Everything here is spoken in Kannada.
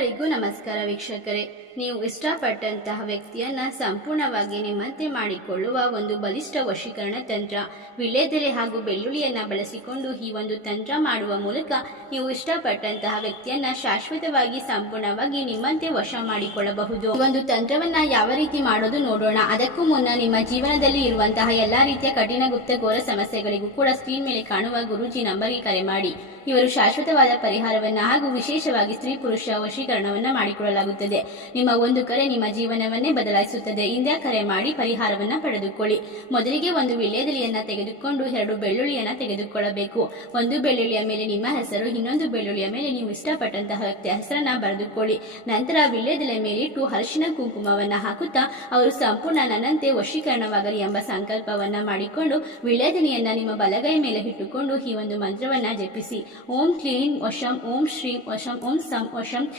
ಎಲ್ಲರಿಗೂ ನಮಸ್ಕಾರ ವೀಕ್ಷಕರೇ. ನೀವು ಇಷ್ಟಪಟ್ಟಂತಹ ವ್ಯಕ್ತಿಯನ್ನ ಸಂಪೂರ್ಣವಾಗಿ ನಿಮ್ಮಂತೆ ಮಾಡಿಕೊಳ್ಳುವ ಒಂದು ಬಲಿಷ್ಠ ವಶೀಕರಣ ತಂತ್ರ. ವಿಳ್ಯೆದೆಲೆ ಹಾಗೂ ಬೆಳ್ಳುಳ್ಳಿಯನ್ನ ಬಳಸಿಕೊಂಡು ಈ ಒಂದು ತಂತ್ರ ಮಾಡುವ ಮೂಲಕ ನೀವು ಇಷ್ಟಪಟ್ಟಂತಹ ವ್ಯಕ್ತಿಯನ್ನ ಶಾಶ್ವತವಾಗಿ ಸಂಪೂರ್ಣವಾಗಿ ನಿಮ್ಮಂತೆ ವಶ ಮಾಡಿಕೊಳ್ಳಬಹುದು. ಒಂದು ತಂತ್ರವನ್ನ ಯಾವ ರೀತಿ ಮಾಡೋದು ನೋಡೋಣ. ಅದಕ್ಕೂ ಮುನ್ನ ನಿಮ್ಮ ಜೀವನದಲ್ಲಿ ಇರುವಂತಹ ಎಲ್ಲಾ ರೀತಿಯ ಕಠಿಣ ಗುಪ್ತಘೋರ ಸಮಸ್ಯೆಗಳಿಗೂ ಕೂಡ ಸ್ಕ್ರೀನ್ ಮೇಲೆ ಕಾಣುವ ಗುರೂಜಿ ನಂಬರ್ಗೆ ಕರೆ ಮಾಡಿ. ಇವರು ಶಾಶ್ವತವಾದ ಪರಿಹಾರವನ್ನ ಹಾಗೂ ವಿಶೇಷವಾಗಿ ಸ್ತ್ರೀ ಪುರುಷ ವಶೀಕರಣವನ್ನ ಮಾಡಿಕೊಳ್ಳಲಾಗುತ್ತದೆ. ನಿಮ್ಮ ಒಂದು ಕರೆ ನಿಮ್ಮ ಜೀವನವನ್ನೇ ಬದಲಾಯಿಸುತ್ತದೆ. ಹಿಂದೆ ಕರೆ ಮಾಡಿ ಪರಿಹಾರವನ್ನ ಪಡೆದುಕೊಳ್ಳಿ. ಮೊದಲಿಗೆ ಒಂದು ವಿಳ್ಯೆದೆಲೆಯನ್ನ ತೆಗೆದುಕೊಂಡು 2 ಬೆಳ್ಳುಳ್ಳಿಯನ್ನ ತೆಗೆದುಕೊಳ್ಳಬೇಕು. ಒಂದು ಬೆಳ್ಳುಳ್ಳಿಯ ಮೇಲೆ ನಿಮ್ಮ ಹೆಸರು, ಇನ್ನೊಂದು ಬೆಳ್ಳುಳ್ಳಿಯ ಮೇಲೆ ನೀವು ಇಷ್ಟಪಟ್ಟಂತಹ ವ್ಯಕ್ತಿಯ ಹೆಸರನ್ನ ಬರೆದುಕೊಳ್ಳಿ. ನಂತರ ವಿಳ್ಯೆದೆಲೆ ಮೇಲಿಟ್ಟು ಅರಿಶಿನ ಕುಂಕುಮವನ್ನ ಹಾಕುತ್ತಾ ಅವರು ಸಂಪೂರ್ಣ ನನ್ನಂತೆ ವಶೀಕರಣವಾಗಲಿ ಎಂಬ ಸಂಕಲ್ಪವನ್ನ ಮಾಡಿಕೊಂಡು ವಿಳ್ಯೆದೆಲೆಯನ್ನ ನಿಮ್ಮ ಬಲಗೈ ಮೇಲೆ ಇಟ್ಟುಕೊಂಡು ಈ ಒಂದು ಮಂತ್ರವನ್ನ ಜಪಿಸಿ. ಓಂ ಕ್ಲೀಂ ವಶಂ, ಓಂ ಶ್ರೀಂ ವಶಂ, ಓಂ ಸಂ ವಶಂ.